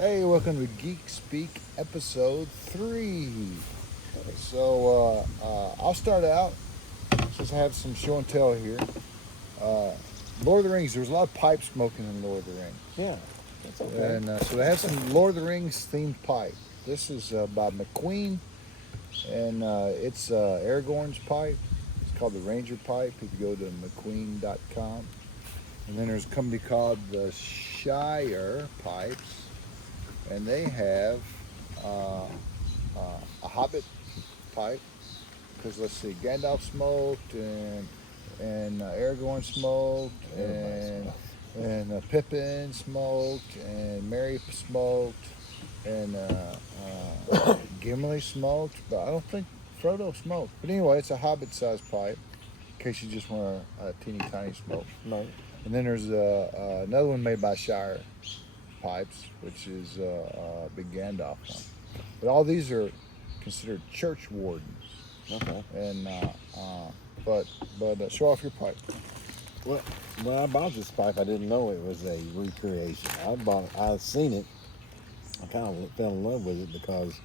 Hey, welcome to Geek Speak EP3. So I'll start out since I have some show and tell here. Lord of the Rings. There was a lot of pipe smoking in Lord of the Rings. Yeah, that's okay. And so they have some Lord of the Rings themed pipe. This is by McQueen, and it's Aragorn's pipe. It's called the Ranger pipe. If you go to McQueen.com. And then there's a company called the Shire Pipes, and they have a Hobbit pipe. Because let's see, Gandalf smoked, and Aragorn smoked, and Pippin smoked, and Merry smoked, and Gimli smoked, but I don't think Frodo smoked. But anyway, it's a Hobbit-sized pipe, in case you just want a teeny tiny smoke. No. And then there's another one made by Shire Pipes, which is a big Gandalf one. But all these are considered church wardens. Okay. And but show off your pipe. Well, when I bought this pipe, I didn't know it was a recreation. I'd seen it. I kind of fell in love with it because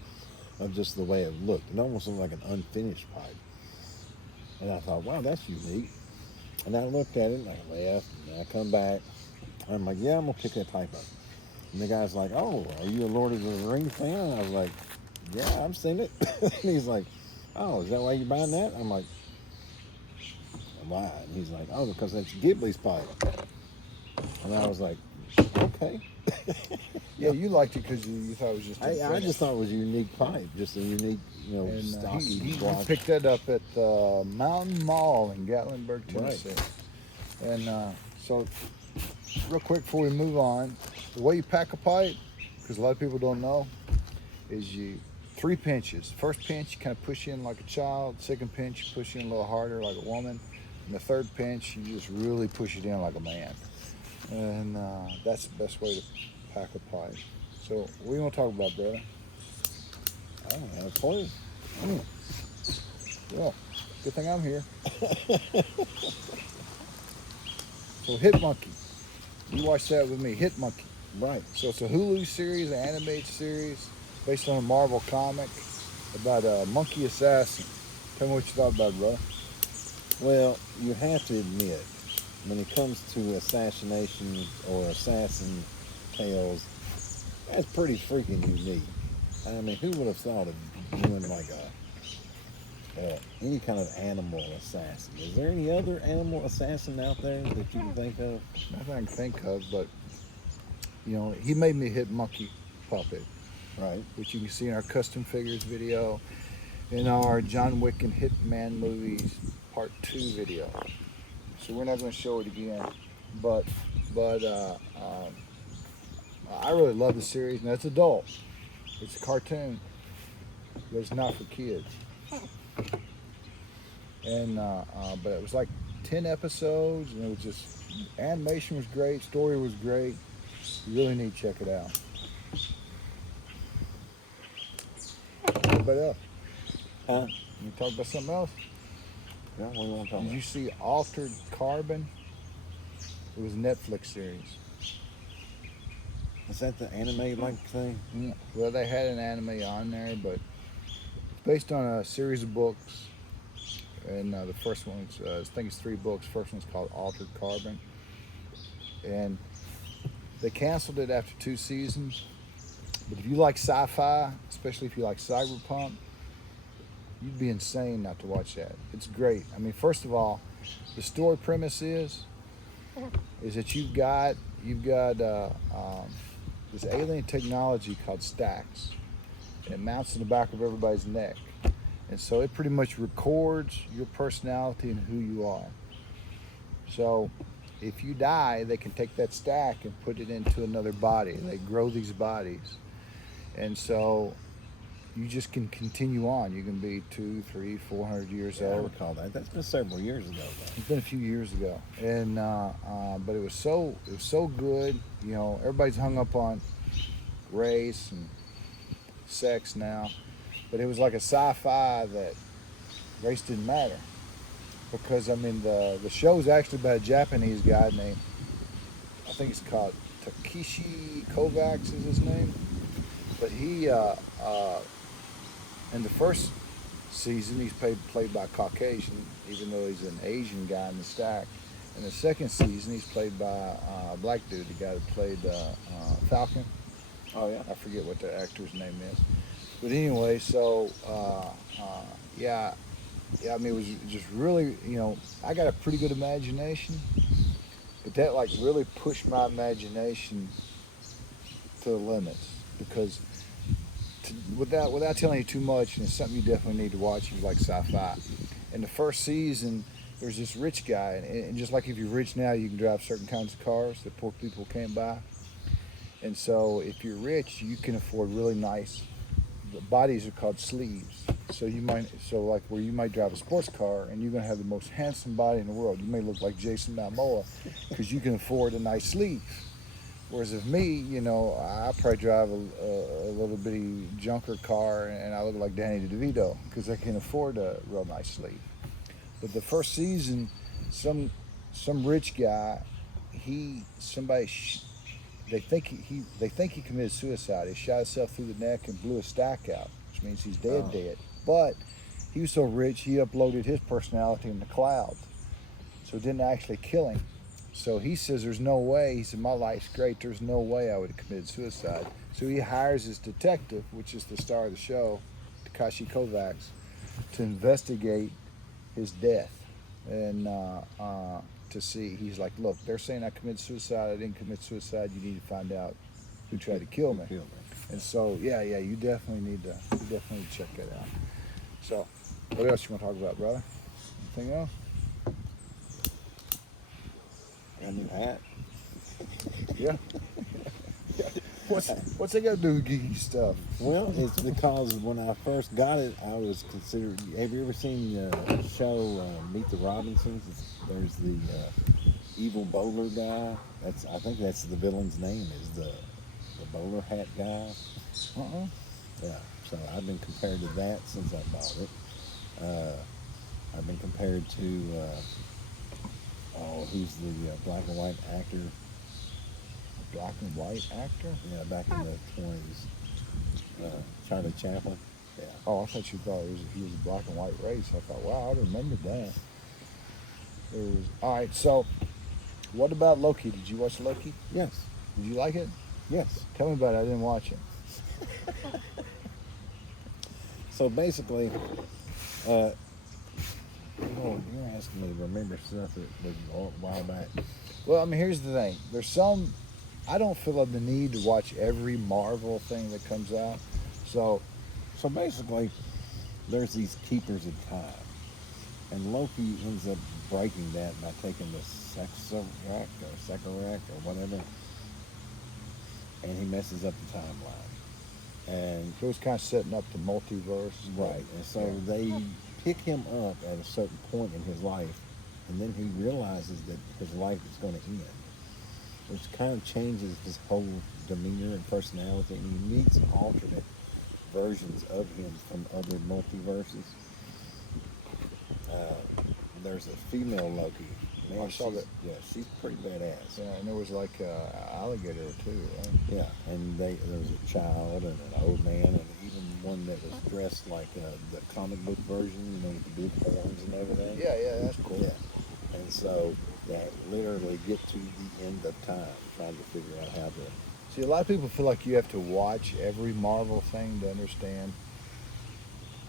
of just the way it looked. It almost looked like an unfinished pipe. And I thought, wow, that's unique. And I looked at it, and I left, and I come back. And I'm like, yeah, I'm going to pick that pipe up. And the guy's like, oh, are you a Lord of the Rings fan? And I was like, yeah, I've seen it. And he's like, oh, is that why you're buying that? I'm like, why? And he's like, oh, because that's Ghibli's pipe. And I was like, okay. Yeah, you liked it because you thought it was just. I just thought it was a unique pipe, just a unique, And stocky he block. picked that up at Mountain Mall in Gatlinburg, Tennessee. Right. And so, real quick before we move on, the way you pack a pipe, because a lot of people don't know, is you 3 pinches. First pinch, you kind of push in like a child. Second pinch, you push in a little harder like a woman. And the third pinch, you just really push it in like a man. And that's the best way to pack a pipe. So, what do you want to talk about, brother? I don't have a clue. Well, good thing I'm here. So, Hit Monkey. You watched that with me. Hit Monkey. Right. So, it's a Hulu series, an animated series based on a Marvel comic about a monkey assassin. Tell me what you thought about it, bro. Well, you have to admit, when it comes to assassination or assassin tales, that's pretty freaking unique. I mean, who would have thought of doing like any kind of animal assassin? Is there any other animal assassin out there that you can think of? Nothing I can think of, but he made me a Hit Monkey puppet, Right. which you can see in our custom figures video, in our John Wick and Hitman movies Part 2 video. So we're not going to show it again, but I really love the series. Now it's adult, it's a cartoon, but it's not for kids. And but it was like 10 episodes, and it was just animation was great, story was great. You really need to check it out. But you talk about something else? Yeah, what do you want to talk Did about? you see Altered Carbon? It was a Netflix series. Is that the anime-like thing? Yeah. Well, they had an anime on there, but it's based on a series of books. And the first one's, I think it's 3 books. First one's called Altered Carbon. And they canceled it after 2 seasons. But if you like sci-fi, especially if you like cyberpunk, you'd be insane not to watch that. It's great. I mean, first of all, the story premise is that you've got this alien technology called Stax. It mounts in the back of everybody's neck. And so it pretty much records your personality and who you are. So if you die, they can take that stack and put it into another body. They grow these bodies. And so you just can continue on. You can be 200, 300, 400 years I old. recall that. That's been several years ago, though. It's been a few years ago, and but it was so good. Everybody's hung up on race and sex now, but it was like a sci-fi that race didn't matter, because I mean the show's actually about a Japanese guy named, I think it's called Takeshi Kovacs is his name. But he in the first season he's played by Caucasian, even though he's an Asian guy in the stack. In the second season he's played by a black dude, the guy that played Falcon. Oh yeah. I forget what the actor's name is. But anyway, so yeah, yeah. I mean, it was just really, I got a pretty good imagination, but that like really pushed my imagination to the limits because without telling you too much, and it's something you definitely need to watch if you like sci-fi. In the first season, there's this rich guy, and just like if you're rich now, you can drive certain kinds of cars that poor people can't buy. And so, if you're rich, you can afford really nice. The bodies are called sleeves. So like where you might drive a sports car, and you're gonna have the most handsome body in the world. You may look like Jason Momoa, because you can afford a nice sleeve. Whereas if me, I probably drive a little bitty junker car, and I look like Danny DeVito because I can afford a real nice sleeve. But the first season, some rich guy, they think he committed suicide. He shot himself through the neck and blew his stack out, which means he's dead. But he was so rich, he uploaded his personality in the cloud, so it didn't actually kill him. So he says there's no way. He said my life's great. There's no way I would have committed suicide. So he hires his detective, which is the star of the show, Takashi Kovacs, to investigate his death and to see. He's like, look, they're saying I committed suicide. I didn't commit suicide. You need to find out who tried to kill me. And so, yeah, you definitely need to check that out. So, what else you want to talk about, brother? Anything else? A new hat. Yeah. What's that got to do with geeky stuff? Well, it's because when I first got it, I was considered. Have you ever seen the show Meet the Robinsons? There's the evil bowler guy. I think that's the villain's name. Is the bowler hat guy. Yeah. So I've been compared to that since I bought it. I've been compared to. Who's the black and white actor? Black and white actor? Yeah, back in the 20s. Charlie Chaplin. Yeah. Oh, I thought you thought he was a black and white race. I thought, wow, I remember that. All right, so what about Loki? Did you watch Loki? Yes. Did you like it? Yes. Tell me about it. I didn't watch it. So basically, you're asking me to remember stuff that was a while back. Well, I mean, here's the thing. I don't feel the need to watch every Marvel thing that comes out. So basically, there's these keepers of time. And Loki ends up breaking that by taking the Sexarac or whatever, and he messes up the timeline. And so it's kind of setting up the multiverse. Right. And so they pick him up at a certain point in his life, and then he realizes that his life is going to end, which kind of changes his whole demeanor and personality, and he meets alternate versions of him from other multiverses. There's a female Loki. Man, I saw that. Yeah, she's pretty badass. Yeah, and there was like an alligator too, right? Yeah, and there was a child and an old man, and even one that was dressed like the comic book version, with the big horns and everything. Yeah, that's cool. Yeah, and so that literally get to the end of time, trying to figure out how to. See, a lot of people feel like you have to watch every Marvel thing to understand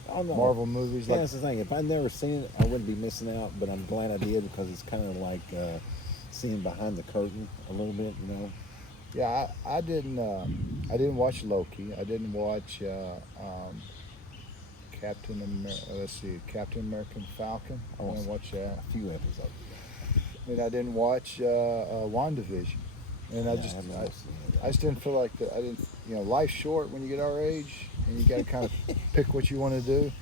Marvel movies. Yeah, that's the thing. If I'd never seen it, I wouldn't be missing out. But I'm glad I did because it's kind of like seeing behind the curtain a little bit, Yeah, I didn't watch Loki. I didn't watch Captain American Falcon. I didn't watch that. A few episodes. I mean, I didn't watch WandaVision, and I just didn't feel like that. I didn't. Life's short when you get our age, and you got to kind of pick what you want to do.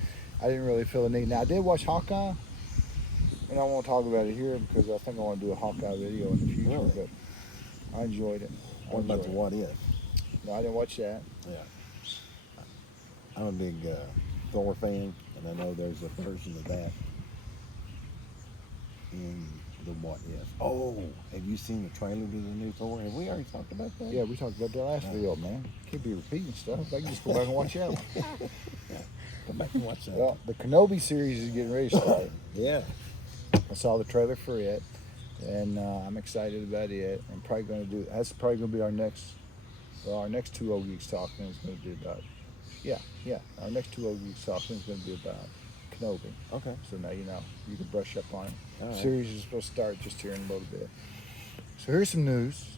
I didn't really feel the need. Now I did watch Hawkeye, and I won't talk about it here because I think I want to do a Hawkeye video in the future. Really? But I enjoyed it. What about the What If? No, I didn't watch that. Yeah. I'm a big Thor fan, and I know there's a version of that in the what if. Oh, have you seen the trailer to the new Thor? Have we already talked about that? Yeah, we talked about that last video, man. Can't be repeating stuff. I can just go back and watch that one. Come back and watch that. Well, the Kenobi series is getting ready to start. Yeah. I saw the trailer for it, and I'm excited about it. I'm probably going to do. That's probably going to be our next. Well, our next 2 old Geeks talking is going to be about. Yeah. Our next 2 old Geeks talking is going to be about Kenobi. Okay. So now you know. You can brush up on it. All right. Series is supposed to start just here in a little bit. So here's some news.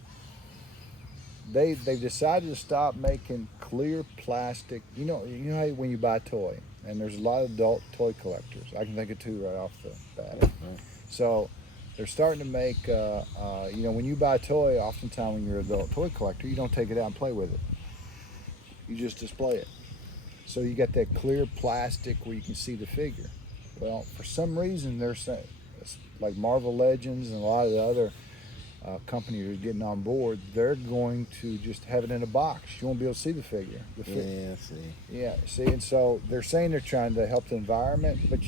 They've decided to stop making clear plastic. You know how when you buy a toy, and there's a lot of adult toy collectors. I can think of 2 right off the bat. Right. So they're starting to make. When you buy a toy, oftentimes when you're an adult toy collector, you don't take it out and play with it. You just display it. So you got that clear plastic where you can see the figure. Well, for some reason, they're saying, like Marvel Legends and a lot of the other companies are getting on board, they're going to just have it in a box. You won't be able to see the figure. Yeah, see. Yeah, see, and so they're saying they're trying to help the environment, but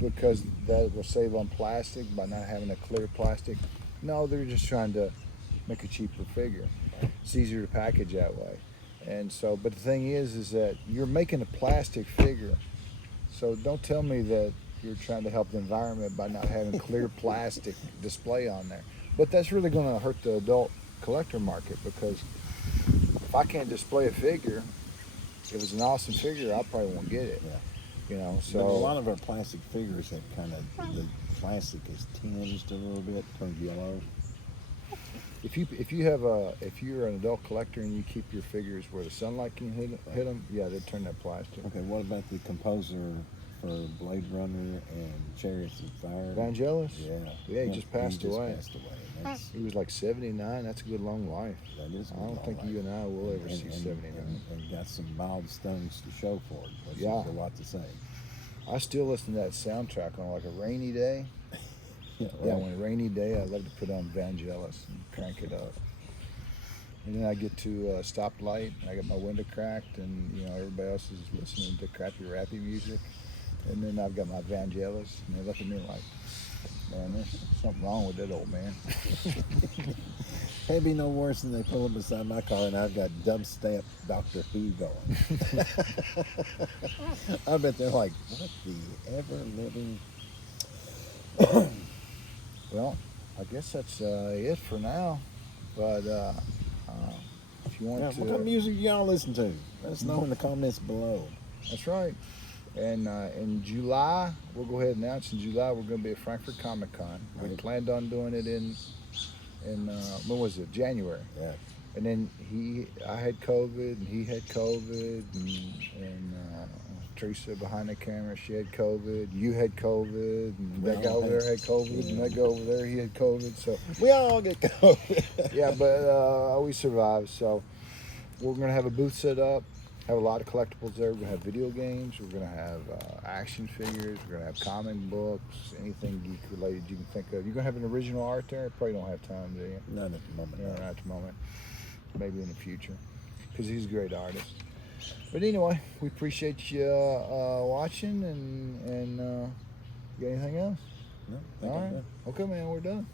because that will save on plastic by not having a clear plastic. No, they're just trying to make a cheaper figure. It's easier to package that way. And so, but the thing is that you're making a plastic figure. So don't tell me that you're trying to help the environment by not having clear plastic display on there. But that's really going to hurt the adult collector market, because if I can't display a figure, if it's an awesome figure, I probably won't get it. Yeah. So but a lot of our plastic figures have the plastic is tinged a little bit, turns yellow. If you're an adult collector and you keep your figures where the sunlight can hit them, yeah, they turn that plastic. Okay, what about the composer for Blade Runner and Chariots of Fire? Vangelis? Yeah, he just passed away. That's, He was like 79. That's a good long life. that is. I don't think you and I will ever see 79. And got some milestones to show for it, which is a lot to say. I still listen to that soundtrack on like a rainy day. Yeah, On a rainy day, I love to put on Vangelis and crank it up. And then I get to a stoplight, and I got my window cracked, and everybody else is listening to crappy rappy music. And then I've got my Vangelis, and they look at me like, man, there's something wrong with that old man. It'd be no worse than they pull up beside my car and I've got dubstep Doctor Who going. I bet they're like, what the ever living. Well, I guess that's it for now. But if you want to, what kind of music y'all listen to? Let us know in the comments below. That's right. And in July, we'll go ahead and announce in July we're going to be at Frankfurt Comic Con. We planned on doing it in when was it? January. Yeah. And then I had COVID, and he had COVID, and Teresa behind the camera, she had COVID. You had COVID, and that guy over there had COVID, and that guy over there, he had COVID. So we all get COVID. Yeah, but we survived. So we're going to have a booth set up. Have a lot of collectibles there. We're going to have video games. We're going to have action figures. We're going to have comic books, anything geek related you can think of. You're going to have an original art there? Probably don't have time, do you? Not at the moment. No, not at the moment. Maybe in the future, because he's a great artist. But anyway, we appreciate you watching, and you got anything else? No. All right. Okay, man, we're done.